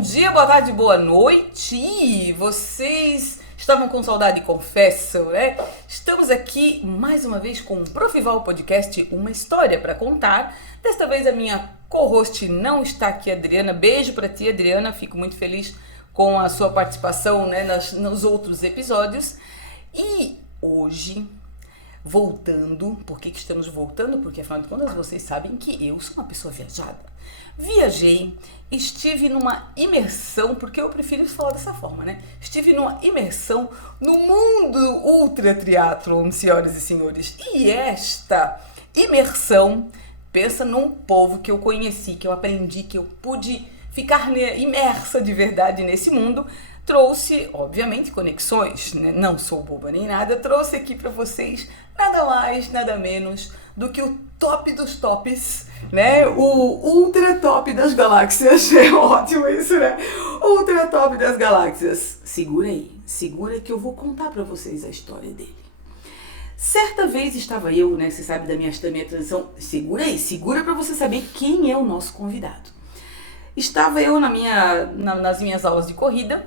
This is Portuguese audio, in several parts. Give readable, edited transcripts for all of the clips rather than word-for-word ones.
Bom dia, boa tarde, boa noite! Vocês estavam com saudade, confesso, né? Estamos aqui mais uma vez com o Profival Podcast, uma história para contar. Desta vez a minha co-host não está aqui, Adriana. Beijo para ti, Adriana. Fico muito feliz com a sua participação, né, nos outros episódios. E hoje, voltando, por que estamos voltando? Porque afinal de contas vocês sabem que eu sou uma pessoa viajada. Viajei, estive numa imersão, porque eu prefiro falar dessa forma, né? Estive numa imersão no mundo ultra triatlon, senhoras e senhores. E esta imersão, pensa num povo que eu conheci, que eu aprendi, que eu pude ficar imersa de verdade nesse mundo, trouxe, obviamente, conexões, né? Não sou boba nem nada, trouxe aqui para vocês nada mais, nada menos do que o top dos tops, né? O ultra top das galáxias. É ótimo isso, né? Ultra top das galáxias. Segura aí, segura que eu vou contar para vocês a história dele. Certa vez estava eu, né? Você sabe da minha transição. Segura aí, segura para você saber quem é o nosso convidado. Estava eu nas minhas aulas de corrida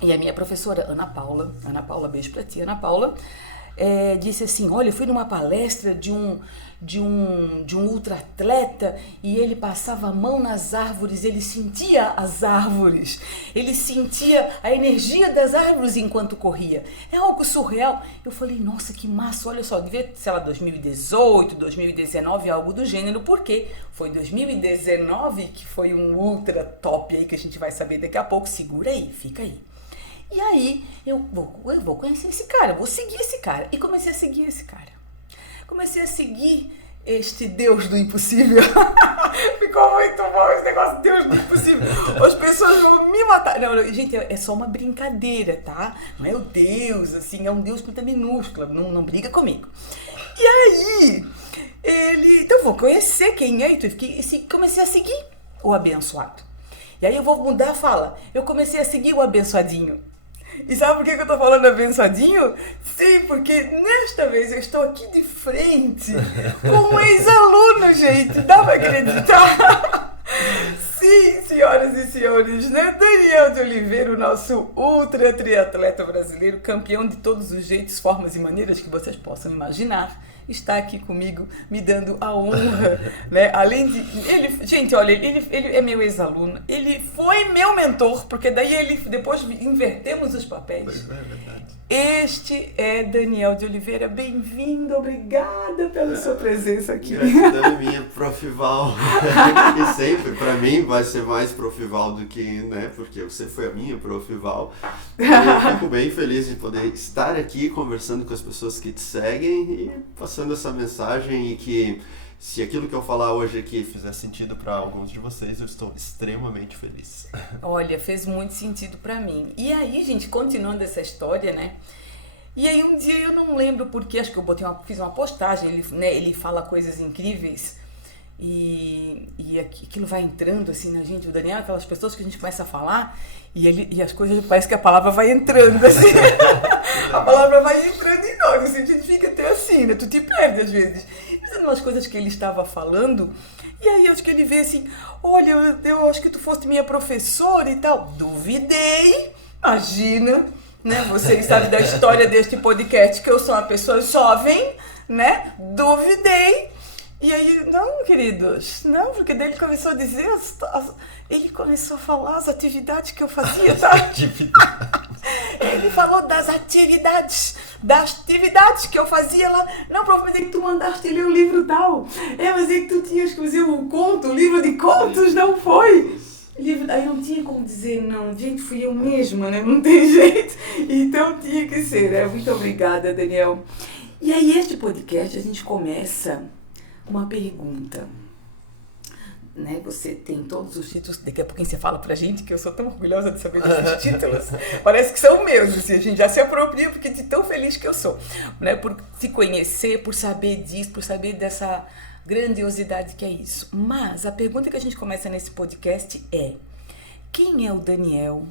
e a minha professora Ana Paula, beijo pra ti, Ana Paula, disse assim: olha, eu fui numa palestra de um ultra atleta e ele passava a mão nas árvores, ele sentia as árvores, ele sentia a energia das árvores enquanto corria. É algo surreal. Eu falei, nossa, que massa, olha só, devia, sei lá, 2018, 2019, algo do gênero, porque foi 2019 que foi um ultra top aí que a gente vai saber daqui a pouco. Segura aí, fica aí. E aí, eu vou conhecer esse cara, vou seguir esse cara. E comecei a seguir esse cara. Comecei a seguir este Deus do impossível. Ficou muito bom esse negócio de Deus do impossível. As pessoas vão me matar. Não, gente, é só uma brincadeira, tá? Não é o Deus, assim, é um Deus muito minúsculo. Não briga comigo. E aí, então vou conhecer quem é. Então comecei a seguir o abençoado. E aí eu vou mudar a fala. Eu comecei a seguir o abençoadinho. E sabe por que eu tô falando abençoadinho? Sim, porque nesta vez eu estou aqui de frente com um ex-aluno, gente. Dá pra acreditar? Sim, senhoras e senhores, né? Daniel de Oliveira, o nosso ultra triatleta brasileiro, campeão de todos os jeitos, formas e maneiras que vocês possam imaginar, está aqui comigo, me dando a honra, né? Além de... Gente, olha, ele é meu ex-aluno, ele foi meu mentor, porque daí depois invertemos os papéis. Pois é verdade. Este é Daniel de Oliveira, bem-vindo, obrigada pela sua presença aqui. Gratidão é minha, Profival. E sempre, pra mim, vai ser mais Profival do que, né, porque você foi a minha Profival. E eu fico bem feliz de poder estar aqui conversando com as pessoas que te seguem e passando essa mensagem, e que se aquilo que eu falar hoje aqui fizer sentido para alguns de vocês, eu estou extremamente feliz. Olha, fez muito sentido para mim. E aí, gente, continuando essa história, né? E aí um dia eu não lembro porque, acho que eu fiz uma postagem, ele fala coisas incríveis e aquilo vai entrando assim na gente. O Daniel é aquelas pessoas que a gente começa a falar e as coisas, parece que a palavra vai entrando assim. A palavra vai entrando em nós, assim, a gente fica até assim, né? Tu te perde às vezes. Fazendo umas coisas que ele estava falando, e aí acho que ele vê assim: olha, eu acho que tu foste minha professora e tal. Duvidei, imagina, né? Vocês sabem da história deste podcast, que eu sou uma pessoa jovem, né? Duvidei. E aí, não, queridos, não, porque daí ele começou a dizer, ele começou a falar as atividades que eu fazia, tá? Ele falou das atividades que eu fazia lá. Não, prof, mas é que tu mandaste ler o livro tal. Mas é que tu tinhas que fazer um conto, um livro de contos, não foi? Aí não tinha como dizer não, gente, fui eu mesma, né? Não tem jeito. Então tinha que ser, né? Muito obrigada, Daniel. E aí, este podcast, a gente começa uma pergunta, né? Você tem todos os títulos, daqui a pouquinho você fala pra gente, que eu sou tão orgulhosa de saber desses títulos, parece que são meus, assim, a gente já se apropria porque de tão feliz que eu sou, né? Por se conhecer, por saber disso, por saber dessa grandiosidade que é isso. Mas a pergunta que a gente começa nesse podcast é: quem é o Daniel?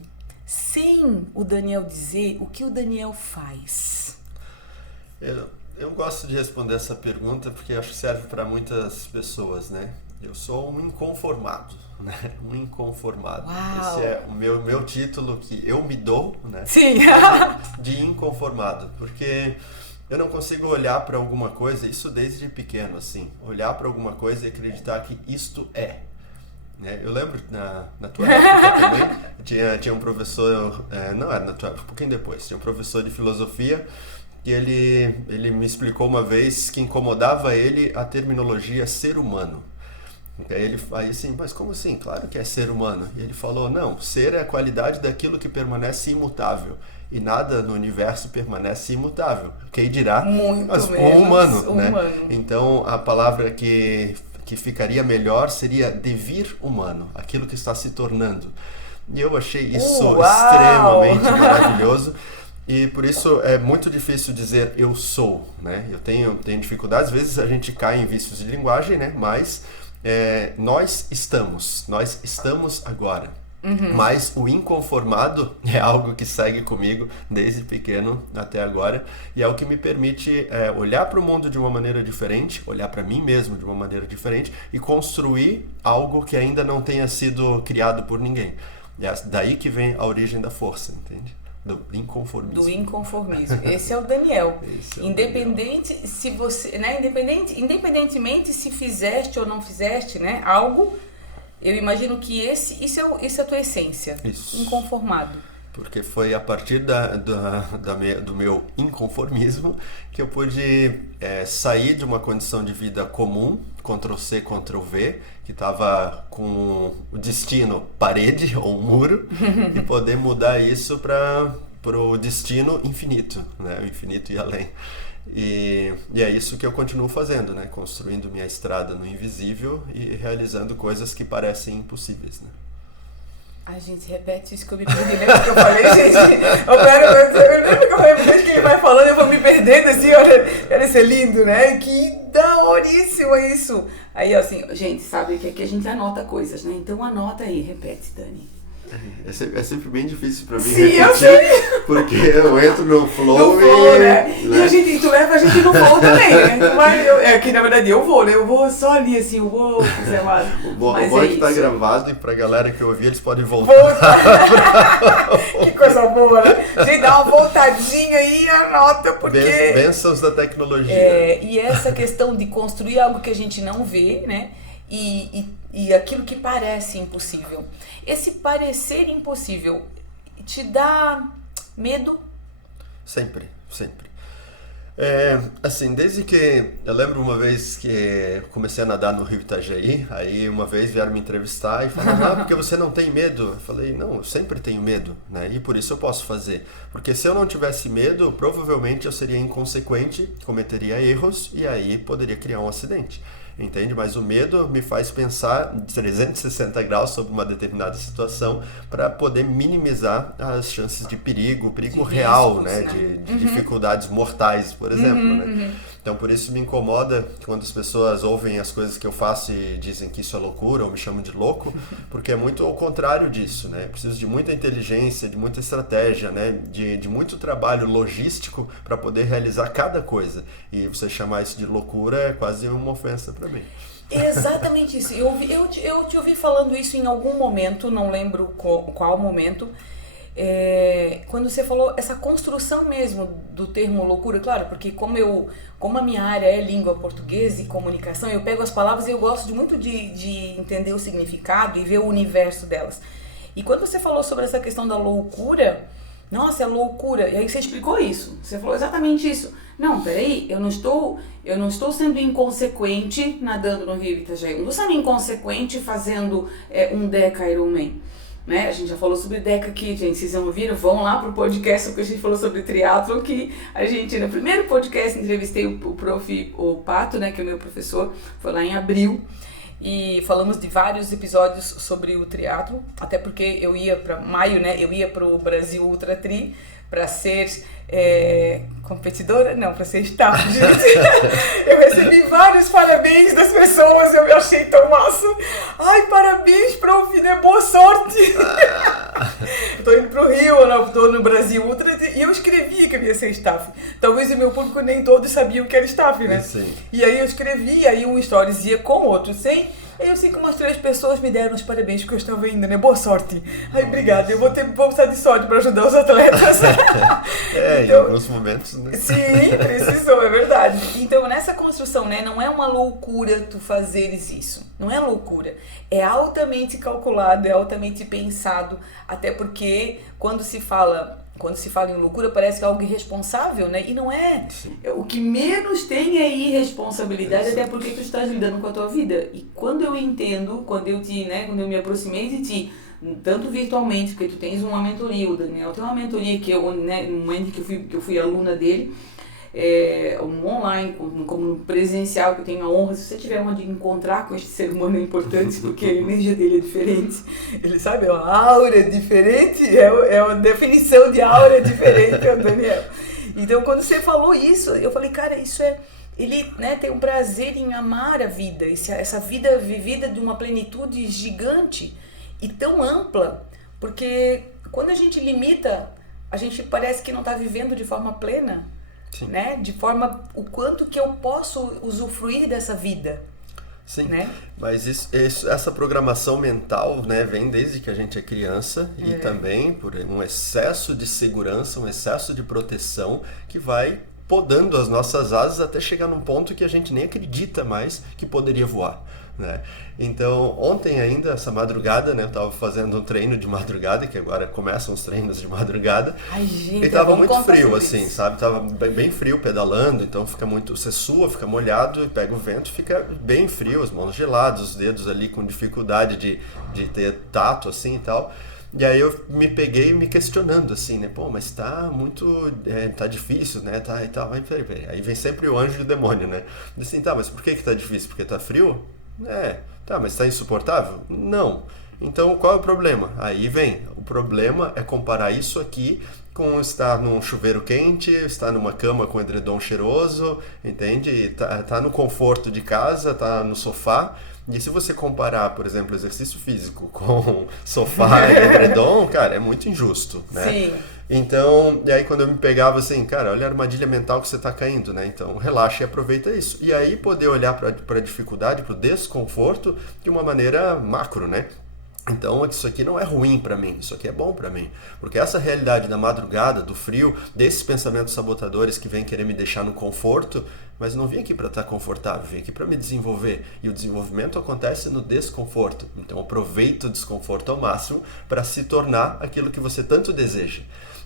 Sem o Daniel dizer o que o Daniel faz. Eu gosto de responder essa pergunta porque acho que serve para muitas pessoas, né? Eu sou um inconformado, né? Um inconformado. Uau. Esse é o meu título que eu me dou, né? Sim. De inconformado, porque eu não consigo olhar para alguma coisa, isso desde pequeno, assim, olhar para alguma coisa e acreditar que isto é. Né? Eu lembro na tua época também, tinha um professor, não era na tua época, um pouquinho depois, tinha um professor de filosofia que ele me explicou uma vez que incomodava ele a terminologia ser humano. Aí assim, mas como assim? Claro que é ser humano. E ele falou, não, ser é a qualidade daquilo que permanece imutável. E nada no universo permanece imutável. Quem dirá, mas o humano, né? Então, a palavra que ficaria melhor seria devir humano, aquilo que está se tornando. E eu achei isso extremamente maravilhoso. E por isso é muito difícil dizer eu sou, né? Eu tenho dificuldades, às vezes a gente cai em vícios de linguagem, né? Mas nós estamos agora. Uhum. Mas o inconformado é algo que segue comigo desde pequeno até agora e é o que me permite olhar para o mundo de uma maneira diferente, olhar para mim mesmo de uma maneira diferente e construir algo que ainda não tenha sido criado por ninguém. É daí que vem a origem da força, entende? Do inconformismo. Do inconformismo. Esse é o Daniel. Independente se você, né, independentemente se fizeste ou não fizeste, né, algo, eu imagino que isso é a tua essência. Isso. Inconformado. Porque foi a partir do meu inconformismo que eu pude sair de uma condição de vida comum, Ctrl+C, Ctrl+V, que estava com o destino parede ou um muro, e poder mudar isso para o destino infinito, né? O infinito e além. E é isso que eu continuo fazendo, né? Construindo minha estrada no invisível e realizando coisas que parecem impossíveis, né? A gente repete isso que eu me perdi. Lembra que eu falei, gente? Eu lembro que eu falei, depois que ele vai falando, eu vou me perdendo assim, olha, isso é lindo, né? Que daoríssimo isso. Aí, assim, gente, sabe que aqui a gente anota coisas, né? Então anota aí, repete, Dani. É sempre bem difícil pra mim repetir, eu sei. Porque eu entro no flow né? E tu leva a gente no flow também, né? Mas que na verdade eu vou só ali assim, eu vou fazer mais. O bom é que tá gravado e pra galera que ouvir eles podem voltar. Que coisa boa, né? Gente, dá uma voltadinha aí e anota, porque... Bênçãos da tecnologia. E essa questão de construir algo que a gente não vê, né? E aquilo que parece impossível. Esse parecer impossível te dá medo? Sempre. Assim, desde que... Eu lembro uma vez que comecei a nadar no Rio Itajaí, aí uma vez vieram me entrevistar e falaram, porque você não tem medo? Eu falei, não, eu sempre tenho medo, né? E por isso eu posso fazer. Porque se eu não tivesse medo, provavelmente eu seria inconsequente, cometeria erros e aí poderia criar um acidente. Entende? Mas o medo me faz pensar 360 graus sobre uma determinada situação para poder minimizar as chances de perigo real, né? De dificuldades mortais, por exemplo, né? Então, por isso me incomoda quando as pessoas ouvem as coisas que eu faço e dizem que isso é loucura ou me chamam de louco, porque é muito ao contrário disso, né? Eu preciso de muita inteligência, de muita estratégia, né? De muito trabalho logístico para poder realizar cada coisa. E você chamar isso de loucura é quase uma ofensa para mim. Exatamente isso. Eu te ouvi falando isso em algum momento, não lembro qual momento, quando você falou essa construção mesmo do termo loucura, claro, porque como a minha área é língua portuguesa e comunicação, eu pego as palavras e eu gosto muito de entender o significado e ver o universo delas. E quando você falou sobre essa questão da loucura, nossa, é loucura. E aí você explicou isso. Você falou exatamente isso. Não, peraí, eu não estou sendo inconsequente nadando no Rio Itajaí. Eu não estou sendo inconsequente fazendo um Deca Ironman. Né? A gente já falou sobre Deca aqui, gente. Vocês não ouviram? Vão lá pro podcast que a gente falou sobre triatlo, que a gente, no primeiro podcast, entrevistei o Pato, né, que é o meu professor, foi lá em abril. E falamos de vários episódios sobre o triatlo, até porque eu ia para maio, né? Eu ia para o Brasil Ultra Tri para ser competidora, não, para ser staff, gente. Eu recebi vários parabéns das pessoas, eu me achei tão massa. Ai, parabéns, prof, né? Boa sorte. Eu tô indo pro Rio, eu tô no Brasil Ultra e eu escrevi que eu ia ser staff. Talvez o meu público nem todos sabiam que era staff, né? Sim. E aí eu escrevi, aí um stories ia com outro sem. Eu sei que umas 3 pessoas me deram os parabéns porque eu estava indo, né? Boa sorte. Ai, obrigada. Eu vou precisar de sorte para ajudar os atletas. Então, em alguns momentos, né? Sim, precisou, é verdade. Então, nessa construção, né? Não é uma loucura tu fazeres isso. Não é loucura. É altamente calculado, é altamente pensado. Até porque quando se fala em loucura, parece que é algo irresponsável, né? E não é. Sim. O que menos tem é irresponsabilidade, até porque tu estás lidando com a tua vida. E quando eu entendo, quando eu me aproximei de ti, tanto virtualmente, porque tu tens uma mentoria, o Daniel tem uma mentoria que eu, né, no momento que eu fui aluna dele, um online, como presencial, que eu tenho a honra, se você tiver uma de encontrar com este ser humano é importante, porque a energia dele é diferente, ele sabe, é uma aura diferente, é uma definição de aura diferente, é o Daniel. Então, quando você falou isso, eu falei, cara, isso é... Ele, né, tem um prazer em amar a vida, essa vida vivida de uma plenitude gigante e tão ampla, porque quando a gente limita, a gente parece que não está vivendo de forma plena. Sim. Né? De forma o quanto que eu posso usufruir dessa vida. Sim, né? Mas essa programação mental, né, vem desde que a gente é criança e também por um excesso de segurança, um excesso de proteção que vai podando as nossas asas até chegar num ponto que a gente nem acredita mais que poderia voar. Né? Então, ontem ainda, essa madrugada, né, eu estava fazendo um treino de madrugada, que agora começam os treinos de madrugada. Ai, gente, e tava muito frio, assim, sabe? Tava bem frio pedalando, então fica muito, você sua, fica molhado, e pega o vento, fica bem frio, as mãos geladas, os dedos ali com dificuldade de ter tato, assim, e tal. E aí eu me peguei me questionando, assim, né? Pô, mas tá muito... tá difícil, né? Tá, e tal. Peraí. Aí vem sempre o anjo e o demônio, né? Diz assim, tá, mas por que tá difícil? Porque tá frio? Tá, mas tá insuportável? Não. Então, qual é o problema? Aí vem, o problema é comparar isso aqui com estar num chuveiro quente, estar numa cama com edredom cheiroso, entende? Tá no conforto de casa, tá no sofá. E se você comparar, por exemplo, exercício físico com sofá e edredom, cara, é muito injusto, né? Sim. Então, e aí quando eu me pegava assim, cara, olha a armadilha mental que você está caindo, né? Então, relaxa e aproveita isso. E aí poder olhar para a dificuldade, para o desconforto de uma maneira macro, né? Então, isso aqui não é ruim para mim, isso aqui é bom para mim. Porque essa realidade da madrugada, do frio, desses pensamentos sabotadores que vêm querer me deixar no conforto, mas não vim aqui para estar confortável, vim aqui para me desenvolver. E o desenvolvimento acontece no desconforto. Então, aproveita o desconforto ao máximo para se tornar aquilo que você tanto deseja.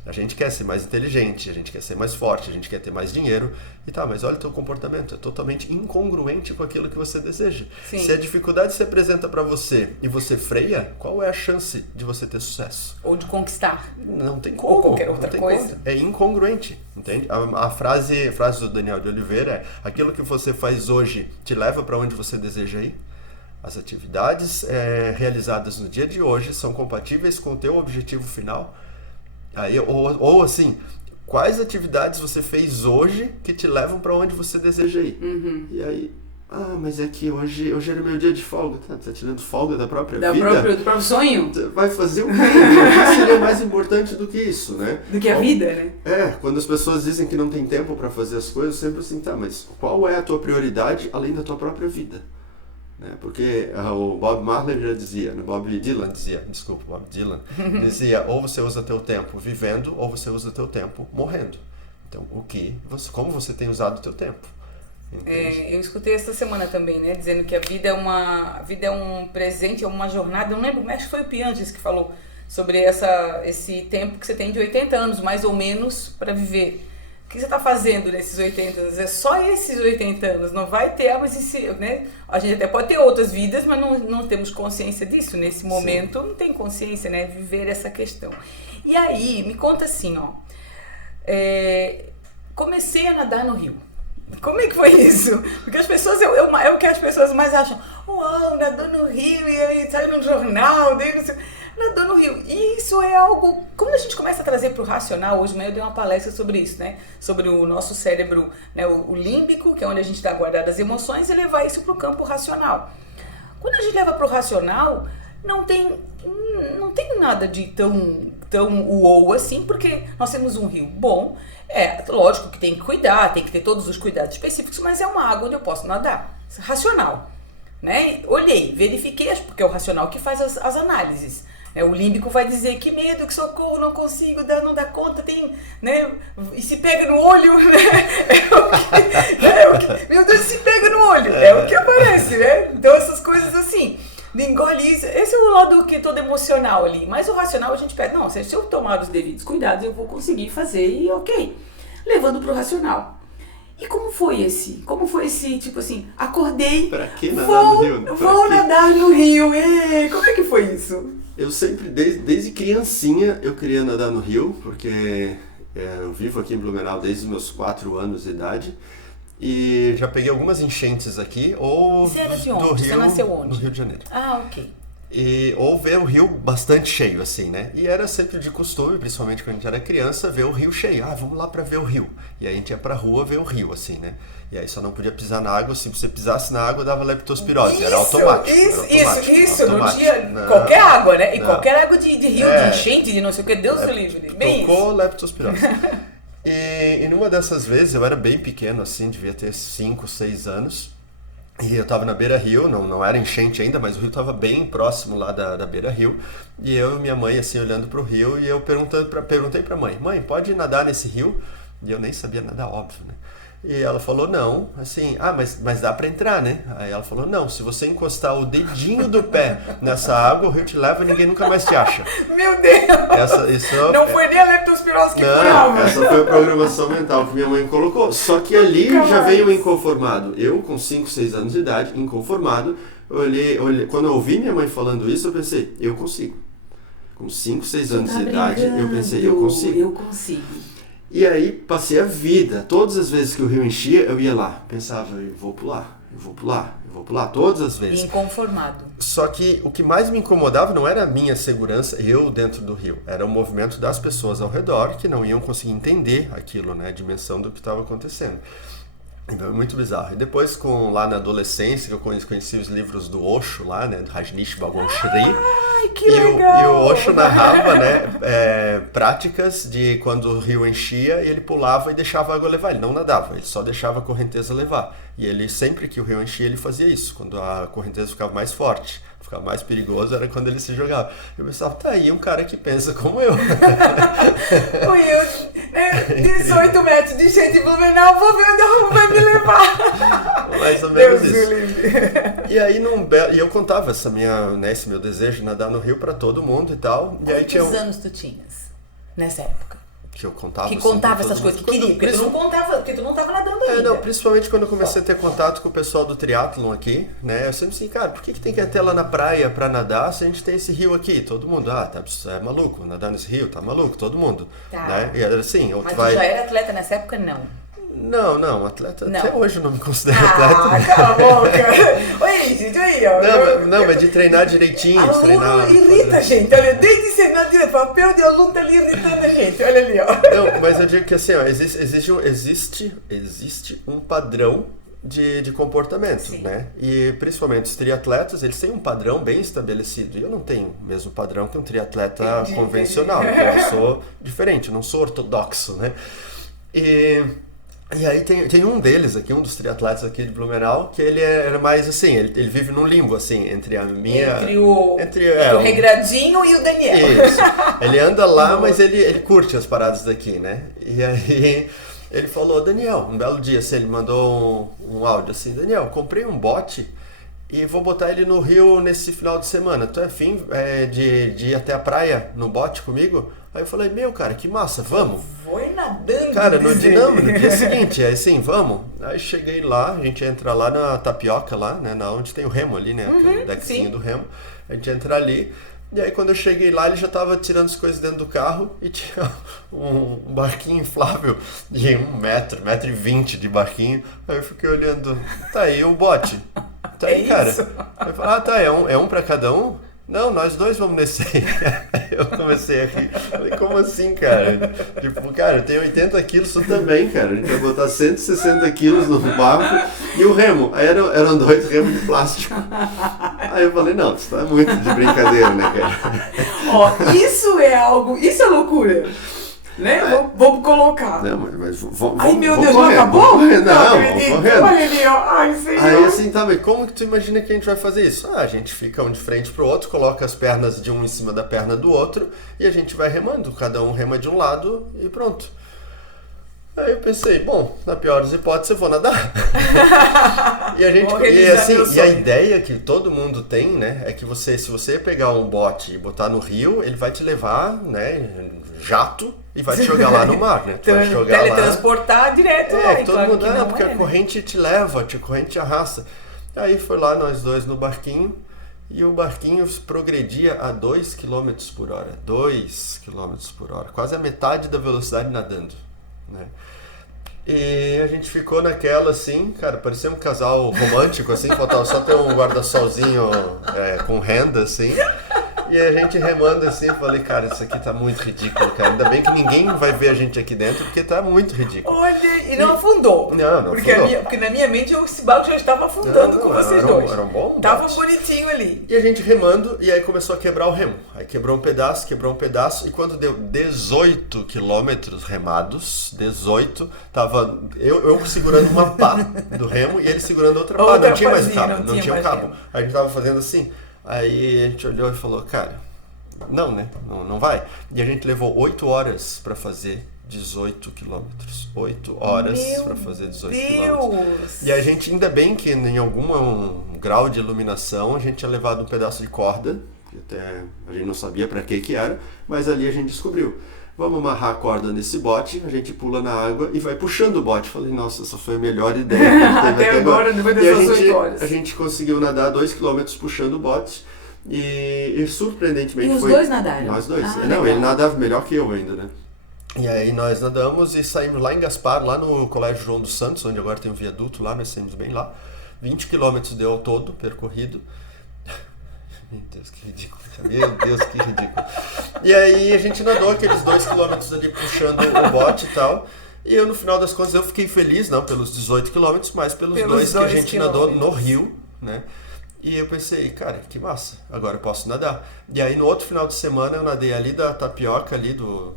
A gente quer ser mais inteligente, a gente quer ser mais forte, a gente quer ter mais dinheiro e tá, mas olha o teu comportamento, é totalmente incongruente com aquilo que você deseja. Sim. Se a dificuldade se apresenta para você e você freia, qual é a chance de você ter sucesso? Ou de conquistar. Não tem como. Ou qualquer outra coisa. É incongruente, entende? A frase do Daniel de Oliveira é: aquilo que você faz hoje te leva para onde você deseja ir? As atividades realizadas no dia de hoje são compatíveis com o teu objetivo final? Aí, ou assim, quais atividades você fez hoje que te levam para onde você deseja ir? Uhum. E aí, mas é que hoje era meu dia de folga. Tá tirando folga da própria vida? Do próprio sonho? Vai fazer o quê? O que seria mais importante do que isso, né? Do que a vida, né? Quando as pessoas dizem que não tem tempo para fazer as coisas, sempre assim, tá, mas qual é a tua prioridade além da tua própria vida? Porque o Bob Marley já dizia, Bob Dylan dizia, ou você usa teu tempo vivendo, ou você usa teu tempo morrendo. Então, como você tem usado o teu tempo? Eu escutei essa semana também, né, dizendo que a vida é um presente, é uma jornada. Eu não lembro, acho que foi o Pianges que falou sobre esse tempo que você tem de 80 anos, mais ou menos, para viver. O que você está fazendo nesses 80 anos? É só esses 80 anos, não vai ter, né? A gente até pode ter outras vidas, mas não temos consciência disso. Nesse momento, não tem consciência, né? Viver essa questão. E aí, me conta assim, ó. Comecei a nadar no rio. Como é que foi isso? Porque as pessoas, é o que as pessoas mais acham. Uau, nadou no rio, e aí saiu no jornal, nadou no rio. E isso é algo... Quando a gente começa a trazer para o racional, hoje mesmo eu dei uma palestra sobre isso, né? Sobre o nosso cérebro, né? O límbico, que é onde a gente está guardando as emoções, e levar isso para o campo racional. Quando a gente leva para o racional, não tem nada de tão uou assim, porque nós temos um rio bom. Lógico que tem que cuidar, tem que ter todos os cuidados específicos, mas é uma água onde eu posso nadar. Racional. né? Olhei, verifiquei, porque é o racional que faz as análises. O límbico vai dizer que medo, que socorro, não consigo, não dá conta, tem, né? E se pega no olho, né? Meu Deus, se pega no olho, é o que aparece, né? Então essas coisas assim, engole isso, esse é o lado que é todo emocional ali, mas o racional a gente pede, não, se eu tomar os devidos cuidados eu vou conseguir fazer e ok, levando pro racional. E como foi esse, tipo assim, acordei, pra que nadar no rio? Vou nadar no rio, como é que foi isso? Eu sempre, desde criancinha, eu queria nadar no rio, porque eu vivo aqui em Blumenau desde os meus 4 anos de idade. E já peguei algumas enchentes aqui, ou Você era de onde? do Rio, Você nasceu onde? no Rio de Janeiro. Ah, ok. Ou ver o rio bastante cheio, assim, né? E era sempre de costume, principalmente quando a gente era criança, ver o rio cheio. Ah, vamos lá pra ver o rio. E aí a gente ia pra rua ver o rio, assim, né? E aí só não podia pisar na água, se você pisasse na água dava leptospirose, era automático. Isso, não tinha qualquer água, né? E qualquer água de rio, de enchente, de não sei o que, Deus do livre. Tocou leptospirose. E numa dessas vezes, eu era bem pequeno, assim, devia ter 5, 6 anos. E eu tava na beira-rio, não era enchente ainda, mas o rio tava bem próximo lá da beira-rio. E eu e minha mãe, assim, olhando pro rio, e eu perguntei pra mãe, pode nadar nesse rio? E eu nem sabia nadar, óbvio, né? E ela falou, não, assim, mas dá pra entrar, né? Aí ela falou, não, se você encostar o dedinho do pé nessa água, o rio te leva e ninguém nunca mais te acha. Meu Deus! Não foi nem a leptospirose que curava. Essa foi a programação mental que minha mãe colocou. Só que ali já veio o inconformado. Eu, com 5, 6 anos de idade, inconformado, olhei, quando eu ouvi minha mãe falando isso, eu pensei, eu consigo. Com 5, 6 anos de idade, eu pensei, eu consigo. Eu consigo. E aí passei a vida, todas as vezes que o rio enchia, eu ia lá, pensava, eu vou pular, todas as vezes. Inconformado. Só que o que mais me incomodava não era a minha segurança, eu dentro do rio, era o movimento das pessoas ao redor que não iam conseguir entender aquilo, né, a dimensão do que estava acontecendo. Então é muito bizarro. E depois, lá na adolescência, que eu conheci os livros do Osho lá, né, do Rajneesh Bhagwan Shree. Ai, que legal! E o Osho narrava, né, práticas de quando o rio enchia e ele pulava e deixava a água levar. Ele não nadava, ele só deixava a correnteza levar. E ele, sempre que o rio enchia, ele fazia isso, quando a correnteza ficava mais forte. Ficava mais perigoso era quando ele se jogava. Eu pensava, tá aí um cara que pensa como eu. 18 metros de enchente de Blumenau, vou ver onde a rua vai me levar. Mais ou menos isso. E aí, e eu contava esse meu desejo de nadar no rio pra todo mundo e tal. E aí Quantos anos tu tinhas nessa época? Que eu contava. Que contava essas coisas, que queria, porque tu não contava, porque tu não tava nadando ainda. Não, principalmente quando eu comecei a ter contato com o pessoal do triatlon aqui, né? Eu sempre assim, cara, por que tem que ir até lá na praia pra nadar se a gente tem esse rio aqui? Todo mundo, é maluco, nadar nesse rio, tá maluco, todo mundo. Tá. Né? E era assim, mas tu já era atleta nessa época, não? Não, atleta, não. Até hoje eu não me considero atleta. Cala a boca! Oi, gente, aí, ó. Não, mas de treinar direitinho, aluno irrita a gente, olha, desde cenar direto, papel de aluno tá ali irritando a gente, olha ali, ó. Não, mas eu digo que assim, ó, existe um padrão de comportamento, sim, né? E principalmente os triatletas, eles têm um padrão bem estabelecido. E eu não tenho o mesmo padrão que um triatleta convencional, porque eu sou diferente, eu não sou ortodoxo, né? E aí tem um deles aqui, um dos triatletas aqui de Blumenau, que ele era mais assim, ele vive num limbo, assim, entre a minha... Entre o regradinho e o Daniel. Isso. Ele anda lá, mas ele curte as paradas daqui, né? E aí ele falou, Daniel, um belo dia, assim, ele mandou um áudio assim, Daniel, comprei um bote e vou botar ele no rio nesse final de semana. Tu é afim de ir até a praia no bote comigo? Aí eu falei, cara, que massa, vamos? Foi nadando. Cara, no dia seguinte, aí assim, vamos. Aí cheguei lá, a gente entra lá na Tapioca, lá, né, onde tem o remo ali, né, o deckzinho do remo. A gente entra ali, e aí quando eu cheguei lá, ele já tava tirando as coisas dentro do carro e tinha um barquinho inflável de 1,20 m de barquinho. Aí eu fiquei olhando, tá aí o bote. Tá aí, cara. Isso? Aí eu falei, é um pra cada um? Não, nós dois vamos nesse aí. Eu comecei aqui, falei, como assim, cara? Tipo, cara, eu tenho 80 quilos, tu também, cara. A gente vai botar 160 quilos no barco e o remo. Aí eram 2 remos de plástico. Aí eu falei, não, isso tá muito de brincadeira, né, cara? Ó, isso é loucura. né? Vamos colocar. Não, mas vamos. Ai, meu Deus, correndo, já acabou? Não, vamos correndo. Olha ali, ó. Ai, Senhor. Aí assim, tá, mas como que tu imagina que a gente vai fazer isso? A gente fica um de frente pro outro, coloca as pernas de um em cima da perna do outro e a gente vai remando. Cada um rema de um lado e pronto. Aí eu pensei, bom, na pior das hipóteses eu vou nadar. E a ideia que todo mundo tem, né, é que se você pegar um bote e botar no rio, ele vai te levar, né, jato e vai te jogar lá no mar, né? Tu vai jogar teletransportar lá. direto lá. Todo claro mundo, não, porque a corrente te leva, a corrente te arrasta. Aí foi lá nós dois no barquinho e o barquinho progredia a 2 km por hora. 2 km por hora, quase a metade da velocidade nadando, né? E a gente ficou naquela assim, cara, parecia um casal romântico assim, faltava só ter um guarda-solzinho com renda assim. E a gente remando assim, eu falei, cara, isso aqui tá muito ridículo, cara. Ainda bem que ninguém vai ver a gente aqui dentro, porque tá muito ridículo. Olha, e não afundou. Não afundou. Porque na minha mente esse barco já estava afundando com vocês dois. Era um bom Tava bote. bonitinho ali. E a gente remando, e aí começou a quebrar o remo. Aí quebrou um pedaço, e quando deu 18 quilômetros remados, 18, tava eu segurando uma pá do remo e ele segurando outra pá. Não tinha mais cabo, não tinha cabo. A gente tava fazendo assim. Aí a gente olhou e falou, cara, não, né? Não vai. E a gente levou 8 horas para fazer 18 quilômetros. 8 horas para fazer 18 quilômetros. E a gente, ainda bem que em algum grau de iluminação, a gente tinha levado um pedaço de corda, que até a gente não sabia para que era, mas ali a gente descobriu. Vamos amarrar a corda nesse bote, a gente pula na água e vai puxando o bote. Falei, nossa, essa foi a melhor ideia que a gente teve até agora. Depois dessas 8 horas. A gente conseguiu nadar 2 km puxando o bote e surpreendentemente foi... E os dois nadaram? Nós dois. Não, legal. Ele nadava melhor que eu ainda, né? E aí nós nadamos e saímos lá em Gaspar, lá no Colégio João dos Santos, onde agora tem um viaduto lá, nós saímos bem lá. 20 km deu ao todo, percorrido. Meu Deus, que ridículo. Meu Deus, que ridículo. E aí a gente nadou aqueles 2 quilômetros ali puxando o bote e tal. E eu, no final das contas, eu fiquei feliz, não pelos 18 quilômetros, mas pelos dois que a gente nadou no rio, né? E eu pensei, cara, que massa, agora eu posso nadar. E aí no outro final de semana eu nadei ali da Tapioca, ali do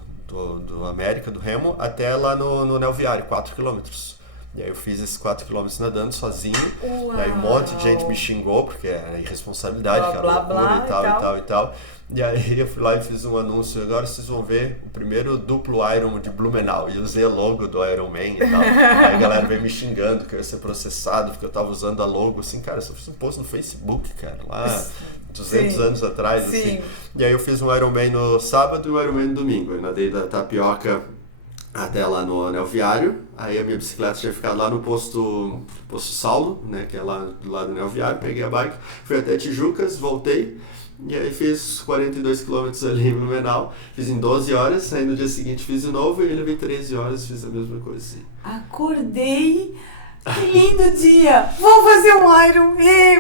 América, do Remo, até lá no Neo Viário, 4 quilômetros. E aí eu fiz esses 4 km nadando sozinho. Uau. E aí um monte de gente me xingou, porque era irresponsabilidade, que era loucura e tal. E aí eu fui lá e fiz um anúncio. Agora vocês vão ver o primeiro duplo Iron de Blumenau. E usei a logo do Iron Man e tal. Aí a galera veio me xingando que eu ia ser processado, porque eu tava usando a logo. Assim, cara, eu só fiz um post no Facebook, cara, lá 200 anos atrás, assim. E aí eu fiz um Iron Man no sábado e um Iron Man no domingo. Eu nadei da Tapioca até lá no Anel Viário, aí a minha bicicleta tinha ficado lá no posto Saulo, né, que é lá do lado do Anel Viário, peguei a bike, fui até Tijucas, voltei, e aí fiz 42 km ali em Blumenau, fiz em 12 horas, aí no dia seguinte fiz de novo, e aí levei 13 horas, fiz a mesma coisa assim. Acordei, que lindo dia, vou fazer um Iron,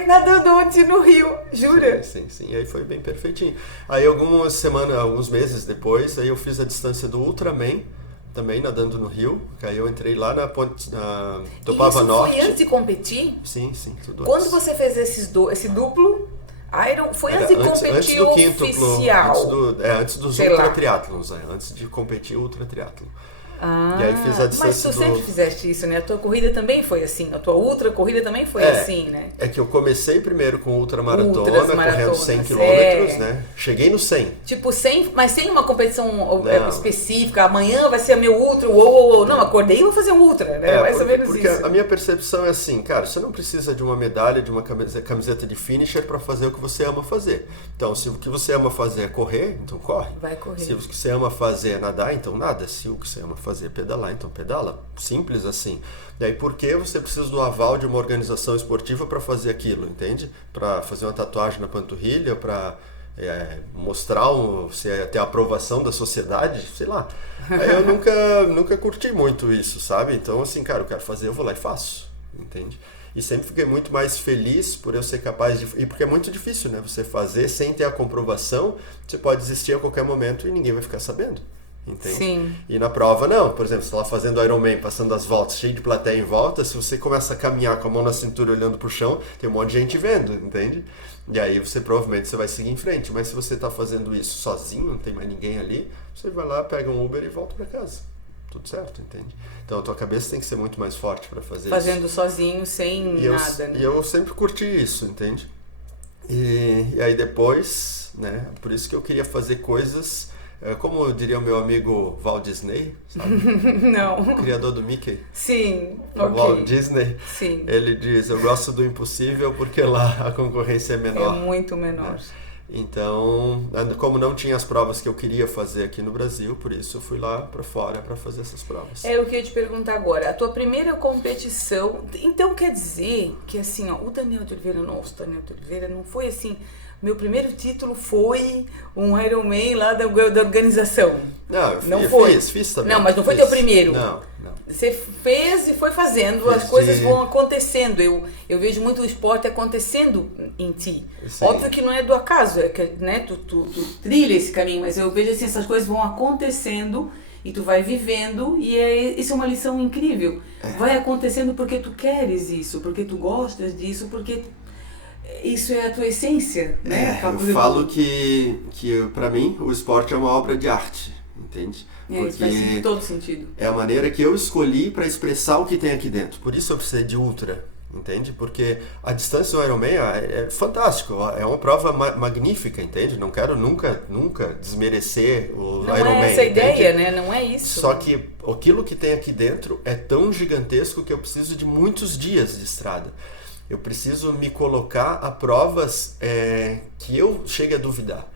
nadando ontem no Rio, jura? Sim, e aí foi bem perfeitinho. Aí alguns meses depois, aí eu fiz a distância do Ultraman, também nadando no rio, que aí eu entrei lá na ponte Topava Norte. Foi antes de competir? Sim, tudo Quando antes. você fez esse duplo Iron, foi antes de competir antes do quíntuplo, oficial? Antes dos ultra triatlons, antes de competir ultra triatlon. E aí fiz a distância mas tu sempre fizeste isso, né? A tua corrida também foi assim, a tua ultra corrida também foi assim, né? É que eu comecei primeiro com ultramaratona, correndo 100 km, né? Cheguei no 100. Tipo 100, mas sem uma competição específica, amanhã vai ser meu ultra, não, acordei e vou fazer um ultra, né? Mais ou menos isso. Porque a minha percepção é assim, cara, você não precisa de uma medalha, de uma camiseta de finisher para fazer o que você ama fazer. Então, se o que você ama fazer é correr, então corre. Vai correr. Se o que você ama fazer é nadar, então nada. Se o que você ama fazer é pedalar, então pedala. Simples assim. E aí, por que você precisa do aval de uma organização esportiva para fazer aquilo, entende? Para fazer uma tatuagem na panturrilha, para mostrar, ter a aprovação da sociedade, sei lá. Aí eu nunca curti muito isso, sabe? Então, assim, cara, eu quero fazer, eu vou lá e faço, entende? E sempre fiquei muito mais feliz por eu ser capaz de... E porque é muito difícil, né? Você fazer sem ter a comprovação, você pode desistir a qualquer momento e ninguém vai ficar sabendo. entende? Sim. E na prova não, por exemplo, você tá lá fazendo Ironman, passando as voltas, cheio de plateia em volta, se você começa a caminhar com a mão na cintura olhando pro chão, tem um monte de gente vendo, entende? E aí provavelmente você vai seguir em frente, mas se você tá fazendo isso sozinho, não tem mais ninguém ali, você vai lá, pega um Uber e volta para casa. Tudo certo, entende? Então a tua cabeça tem que ser muito mais forte para fazer Fazendo isso. sozinho, sem nada, né? E eu sempre curti isso, entende? E aí depois, né, por isso que eu queria fazer coisas, como diria o meu amigo Walt Disney, sabe? Não. O criador do Mickey. Sim, O Walt Disney. Sim. Ele diz, eu gosto do impossível porque lá a concorrência é menor. É muito menor. Né? Então, como não tinha as provas que eu queria fazer aqui no Brasil, por isso eu fui lá para fora para fazer essas provas. É o que eu ia te perguntar agora. A tua primeira competição, então quer dizer que assim, ó, o Daniel de Oliveira não foi assim, meu primeiro título foi um Ironman lá da organização. Não, eu fiz também. Não, mas não foi teu primeiro. Não. Você fez e foi fazendo, as coisas vão acontecendo. Eu vejo muito o esporte acontecendo em ti. Sim. Óbvio que não é do acaso, é que, né, tu trilha esse caminho, mas eu vejo assim, essas coisas vão acontecendo e tu vai vivendo e isso é uma lição incrível. Vai acontecendo porque tu queres isso, porque tu gostas disso, porque isso é a tua essência, né? Eu falo que para mim o esporte é uma obra de arte, entende? Isso faz todo sentido. É a maneira que eu escolhi para expressar o que tem aqui dentro. Por isso eu precisei de ultra, entende? Porque a distância do Ironman é fantástico, é uma prova magnífica, entende? Não quero nunca desmerecer o Ironman. Não é essa a ideia, entende? né? Não é isso. Só que aquilo que tem aqui dentro é tão gigantesco que eu preciso de muitos dias de estrada. Eu preciso me colocar a provas que eu chegue a duvidar.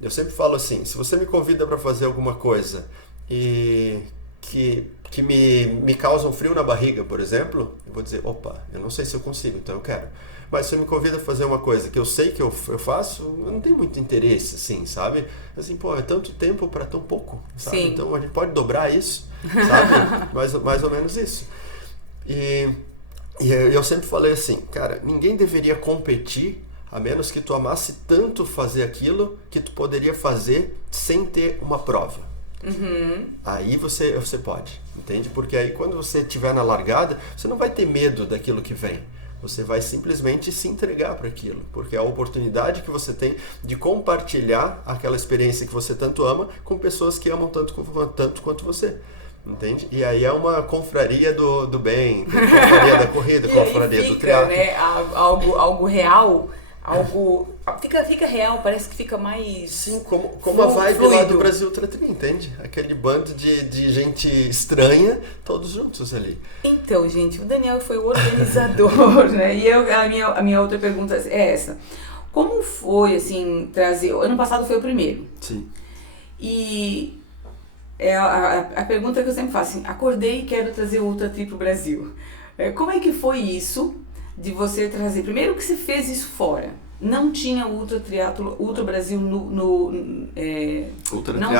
Eu sempre falo assim, se você me convida para fazer alguma coisa e que me causa um frio na barriga, por exemplo, eu vou dizer, opa, eu não sei se eu consigo, então eu quero. Mas se você me convida a fazer uma coisa que eu sei que eu faço, eu não tenho muito interesse, assim, sabe? Assim, pô, é tanto tempo para tão pouco, sabe? Sim. Então a gente pode dobrar isso, sabe? mais ou menos isso. E eu sempre falei assim, cara, ninguém deveria competir a menos que tu amasse tanto fazer aquilo que tu poderia fazer sem ter uma prova. Uhum. Aí você pode, entende? Porque aí quando você estiver na largada, você não vai ter medo daquilo que vem. Você vai simplesmente se entregar para aquilo, porque é a oportunidade que você tem de compartilhar aquela experiência que você tanto ama com pessoas que amam tanto quanto você. Entende? E aí é uma confraria do bem, confraria da corrida, confraria do triatlo. Né, algo real, algo fica real, parece que fica mais. Sim, como a vibe fluido. lá do Brasil Triathlon, entende? Aquele bando de gente estranha, todos juntos ali. Então, gente, o Daniel foi o organizador, né? E a minha outra pergunta é essa. Como foi, assim, trazer... Ano passado foi o primeiro. Sim. E a pergunta que eu sempre faço, assim, acordei e quero trazer o Ultra Tri pro Brasil. Como é que foi isso de você trazer? Primeiro que você fez isso fora. Não tinha Ultra Brasil não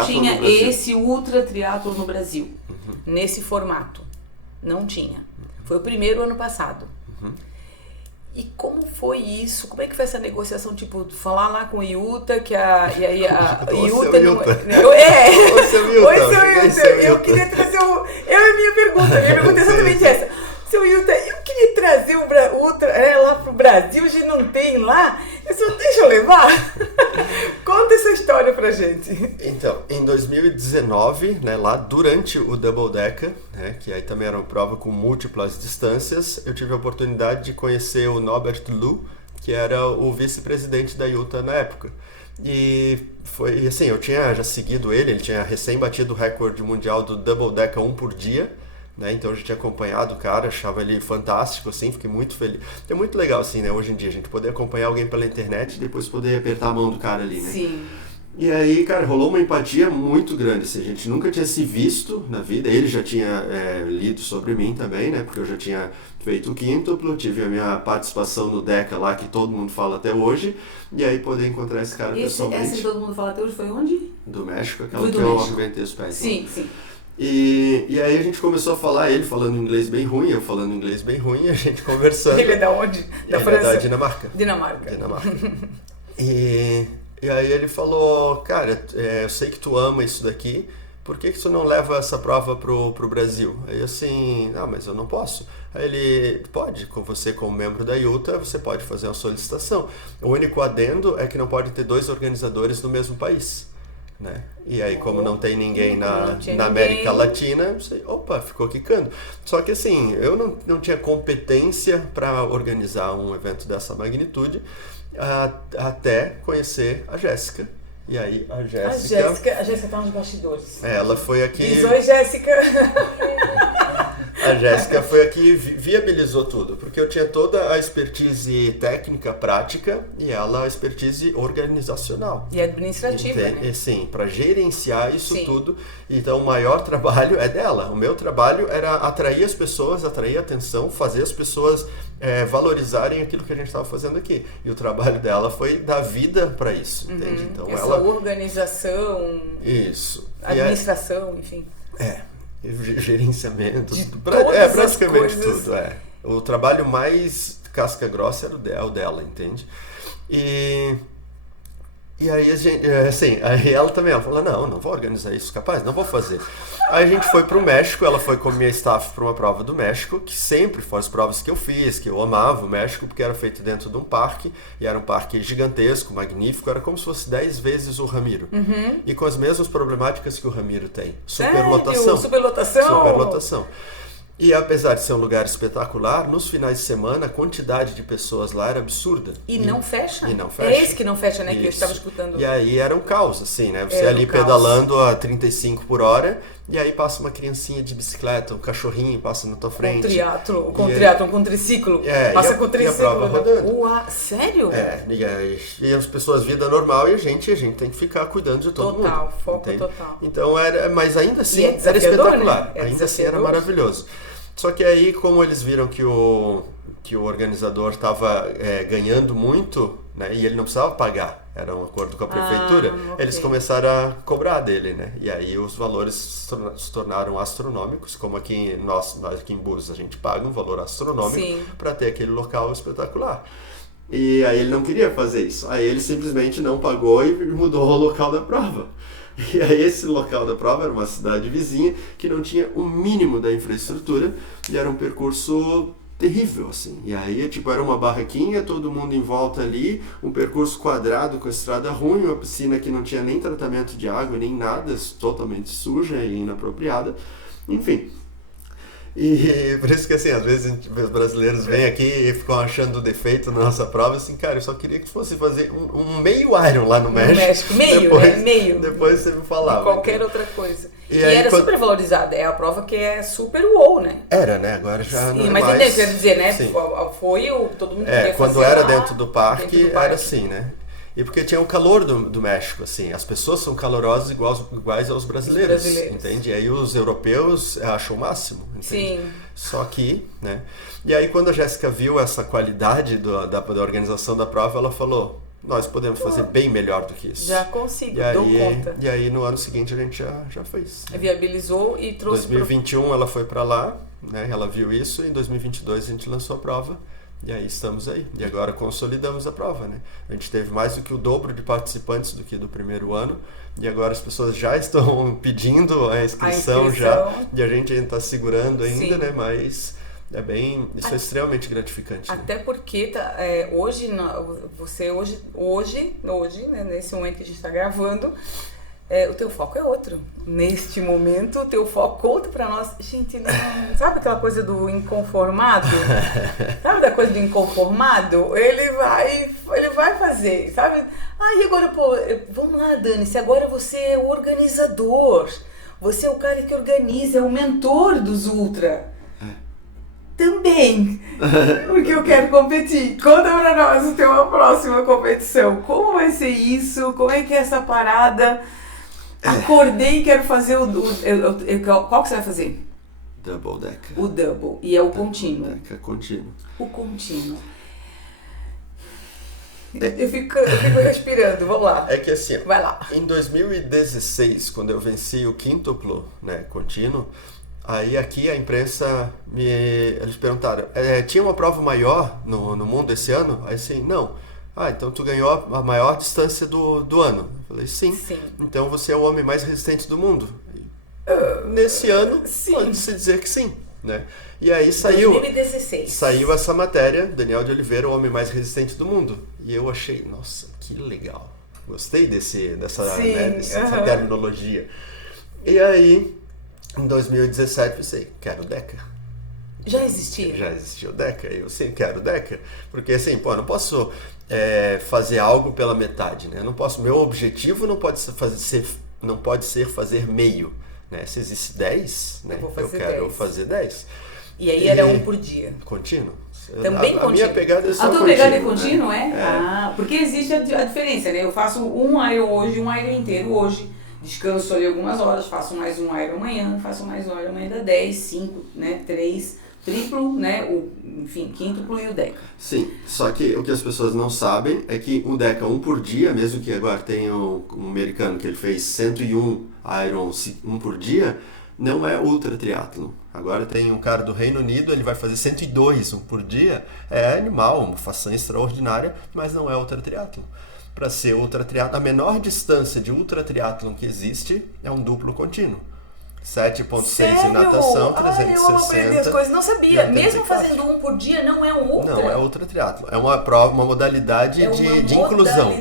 tinha esse Ultra Triatlo no Brasil, nesse formato. Não tinha. Foi o primeiro ano passado. E como foi isso? Como é que foi essa negociação? Tipo, falar lá com o Iuta, que a Iuta não é. Oi, seu Iuta. Eu queria trazer o. A minha pergunta é exatamente essa. Seu Iuta, eu queria trazer o Ultra lá pro Brasil, a gente não tem lá. Deixa eu levar. Conta essa história pra gente. Então, em 2019, né, lá durante o Double Deca, né, que aí também era uma prova com múltiplas distâncias, eu tive a oportunidade de conhecer o Norbert Lu, que era o vice-presidente da Utah na época. E foi assim, eu tinha já seguido ele tinha recém batido o recorde mundial do Double Deca 1 por dia. Né? Então eu já tinha acompanhado o cara, achava ele fantástico, assim, fiquei muito feliz. É muito legal, assim, né, hoje em dia, a gente poder acompanhar alguém pela internet e depois poder apertar a mão do cara ali, né? Sim. E aí, cara, rolou uma empatia muito grande, assim, a gente nunca tinha se visto na vida, ele já tinha lido sobre mim também, né, porque eu já tinha feito o quíntuplo, tive a minha participação no Deca lá, que todo mundo fala até hoje, e aí poder encontrar esse cara pessoalmente. Essa que todo mundo fala até hoje foi onde? Do México, aquela que eu arrebentei os pés. Sim, sim. E aí a gente começou a falar, ele falando inglês bem ruim, eu falando inglês bem ruim, a gente conversando. Ele é da onde? Da França? É da Dinamarca. Dinamarca. E aí ele falou, cara, eu sei que tu ama isso daqui, por que tu não leva essa prova pro Brasil? Aí assim, mas eu não posso. Aí ele, pode, com você como membro da IUTA, você pode fazer uma solicitação. O único adendo é que não pode ter 2 organizadores no mesmo país. Né? E aí, como não tem ninguém na América Latina, ficou quicando. Só que assim, eu não tinha competência para organizar um evento dessa magnitude até conhecer a Jéssica. E aí, a Jéssica tá nos bastidores. Ela foi aqui... Diz oi, Jéssica! A Jéssica foi aqui e viabilizou tudo, porque eu tinha toda a expertise técnica, prática, e ela a expertise organizacional. E administrativa, né? Sim, para gerenciar isso tudo. Então, o maior trabalho é dela. O meu trabalho era atrair as pessoas, atrair a atenção, fazer as pessoas valorizarem aquilo que a gente estava fazendo aqui. E o trabalho dela foi dar vida para isso, entende? Então, essa organização, administração, enfim. Gerenciamento, praticamente tudo. O trabalho mais casca grossa era o dela, entende? E aí a gente, aí ela falou, não vou organizar isso, capaz, não vou fazer. Aí a gente foi pro México, ela foi com minha staff para uma prova do México, que sempre foram as provas que eu fiz, que eu amava o México, porque era feito dentro de um parque, e era um parque gigantesco, magnífico, era como se fosse 10 vezes o Ramiro. E com as mesmas problemáticas que o Ramiro tem. Superlotação. E apesar de ser um lugar espetacular, nos finais de semana a quantidade de pessoas lá era absurda. E não fecha? É esse que não fecha, né? Isso. Que eu estava escutando. E aí era um caos, assim, né? Você ali pedalando a 35 por hora, e aí passa uma criancinha de bicicleta, um cachorrinho passa na tua frente. Com triciclo. Passa com triciclo. E a prova rodando. Sério? E as pessoas, vida normal, e a gente tem que ficar cuidando de todo mundo. Foco total. Então mas ainda assim era espetacular. Né? Ainda assim era maravilhoso. Só que aí, como eles viram que o organizador estava ganhando muito, né, e ele não precisava pagar, era um acordo com a prefeitura, eles começaram a cobrar dele, né? E aí os valores se tornaram astronômicos, como aqui nós aqui em Búzios a gente paga um valor astronômico para ter aquele local espetacular. E aí ele não queria fazer isso. Aí ele simplesmente não pagou e mudou o local da prova. E aí esse local da prova era uma cidade vizinha que não tinha o mínimo da infraestrutura e era um percurso terrível, assim. E aí, era uma barraquinha, todo mundo em volta ali, um percurso quadrado com estrada ruim, uma piscina que não tinha nem tratamento de água, nem nada, totalmente suja e inapropriada. Enfim. E por isso que, assim, às vezes os brasileiros vêm aqui e ficam achando defeito na nossa prova, assim, cara, eu só queria que fosse fazer um meio Iron lá no México. Meio. Depois você me falava. Qualquer outra coisa. E era super valorizada, é a prova que é super wow, né? Era, né? Agora já não é mas mais... quer dizer, né? Sim. Todo mundo queria quando fazer era lá, dentro do parque, era assim, né? E porque tinha o calor do México, assim, as pessoas são calorosas iguais aos brasileiros, entende? E aí os europeus acham o máximo, entende? Sim. Só que, né? E aí quando a Jéssica viu essa qualidade da organização da prova, ela falou, nós podemos fazer bem melhor do que isso. Já consigo, dou conta. E aí no ano seguinte a gente já fez. Viabilizou e trouxe... Em 2021 ela foi para lá, né? Ela viu isso, e em 2022 a gente lançou a prova. E aí estamos aí. E agora consolidamos a prova, né? A gente teve mais do que o dobro de participantes do que do primeiro ano. E agora as pessoas já estão pedindo a inscrição já. E a gente ainda está segurando ainda, né? Mas isso é extremamente gratificante. Até né? Porque hoje, né, nesse momento que a gente está gravando, o teu foco é outro. Neste momento, o teu foco conta pra nós. Gente, não, sabe aquela coisa do inconformado? Sabe da coisa do inconformado? Ele vai fazer, sabe? E agora, vamos lá, Dani, se agora você é o organizador, você é o cara que organiza, é o mentor dos Ultra. Também, porque eu quero competir. Conta pra nós a tua próxima competição. Como vai ser isso? Como é que é essa parada? Acordei e quero fazer qual que você vai fazer? Double Deca. O double. E é o contínuo. Deca contínuo. O contínuo. Eu fico respirando, vamos lá. É que assim, vai lá. Em 2016, quando eu venci o quíntuplo, né, contínuo, aí aqui a imprensa eles perguntaram, tinha uma prova maior no mundo esse ano? Aí assim, não. Então tu ganhou a maior distância do ano. Eu falei, sim. Então você é o homem mais resistente do mundo. Nesse ano, Sim. pode-se dizer que sim, né? E aí saiu 2016. Saiu essa matéria, Daniel de Oliveira, o homem mais resistente do mundo. E eu achei, nossa, que legal. Gostei dessa terminologia. E aí, em 2017, pensei, quero Deca. Já existia? Já existia o Deca. Eu sim, quero Deca. Porque assim, eu não posso fazer algo pela metade, né? Eu não posso, meu objetivo não pode ser fazer meio. Né? Se existe 10, né? Eu quero fazer 10. E aí era um por dia. Contínuo. Também contínuo. A minha pegada é só contínuo. A tua pegada é contínuo, é? Porque existe a diferença, né? Eu faço um Iron hoje, um Iron inteiro hoje. Descanso ali algumas horas, faço mais um Iron amanhã, faço mais um Iron amanhã, dá 10, 5, né? 3, triplo, né? Quíntuplo e o Deca. Sim, só que o que as pessoas não sabem é que o Deca, um por dia, mesmo que agora tenha um americano que ele fez 101 Irons, um por dia, não é ultra triatlon. Agora tem um cara do Reino Unido, ele vai fazer 102 por dia. É animal, uma façanha extraordinária, mas não é ultra triatlon. Para ser ultra triatlon, a menor distância de ultra triatlon que existe é um duplo contínuo. 7.6 em natação, 360. Eu amo aprender as coisas, não sabia. Mesmo fazendo um por dia, não é um ultra? Não, é ultra triatlon. É uma modalidade de inclusão.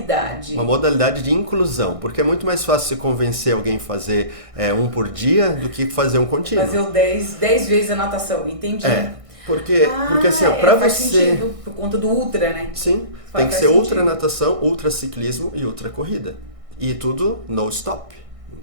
Uma modalidade de inclusão, porque é muito mais fácil você convencer alguém a fazer um por dia do que fazer um contínuo. Fazer o 10 vezes a natação, entendi. Porque assim, para faz você... sentido, por conta do ultra, né? Sim, tem que ser ultra natação, ultra ciclismo e ultra corrida. E tudo no stop.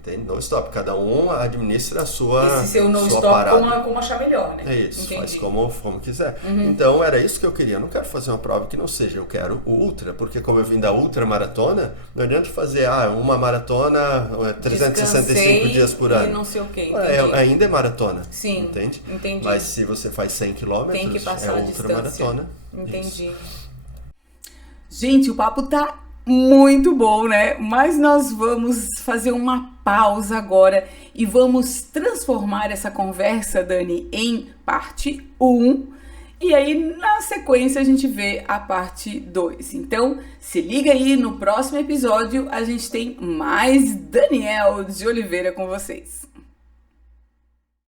Entende? No stop. Cada um administra a sua Esse seu no stop como achar melhor, né? É isso, entendi. faz como quiser. Então era isso que eu queria. Eu não quero fazer uma prova que não seja, eu quero o ultra, porque como eu vim da ultra maratona, não adianta fazer uma maratona 365 dias por ano. E não sei o quê, ainda é maratona. Sim, entendi? Entendi. Mas se você faz 100 km, tem que passar é ultra maratona. Entendi. Isso. Gente, o papo tá muito bom, né? Mas nós vamos fazer uma pausa agora e vamos transformar essa conversa, Dani, em parte 1. E aí, na sequência, a gente vê a parte 2. Então, se liga aí, no próximo episódio a gente tem mais Daniel de Oliveira com vocês.